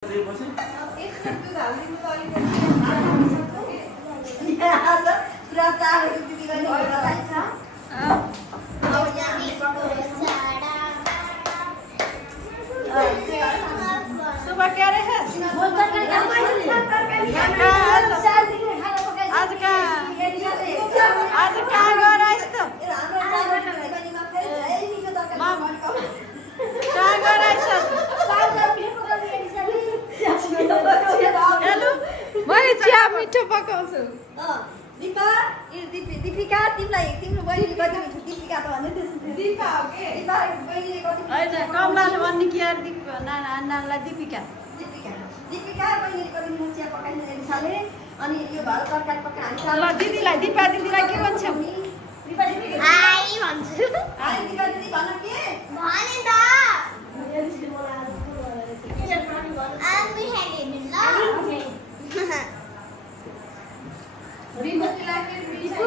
सुबह क्या रहे हैं? आज कहाँ गयो रहेछ त? कहाँ गयो रहेछ? मैले चिया मिठो पकाउँछु। दीपिका तिमीलाई तिम्रो बहिनीले गरिदिएको छ दीपिका त भन्दै थियो। दीपा हो के? दीपा बहिनीले गरिदिएको हैन कमलाले भन्ने के यार नानालाई दीपिका। दीपिका बहिनीले गरिदिएको चिया पकाइदिनु रिसाले अनि यो भात तरकारी पकाइन्छ। ल दिदीलाई दीपा दिदीलाई के भन्छौ? दीपा दिदी हाय भन्छु। हाय दीपा दिदी भन के? भने त आम्बी हेर्नु ल। रिमोटले लाग्ने बिर्सियो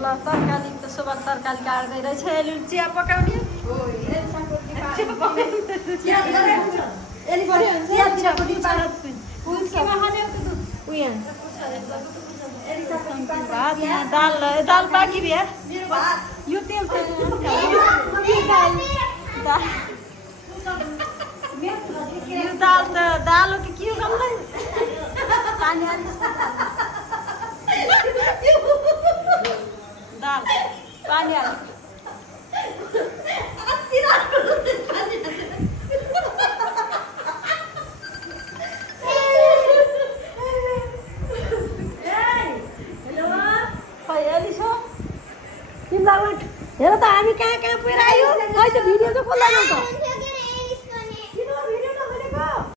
ल तरकारी त सुबह तरकारी काट्दै रहेछ एलु चिया पकाउने हो एलिसाको चिया पकाउने चिया चिया चियाको डिब्बा फुल केमा खाने हो त उया एलिसाको भात यहाँ दाल बाँकी भए मेरो भात यो तेल दाल यो दाल त दाल हो कि के हो गम्लै पानी हाल्नु दाल पानी हाल्नु हेर त हामी कहाँ कहाँ पुगेर आयो खै त भिडियो चाहिँ खोल्दैन त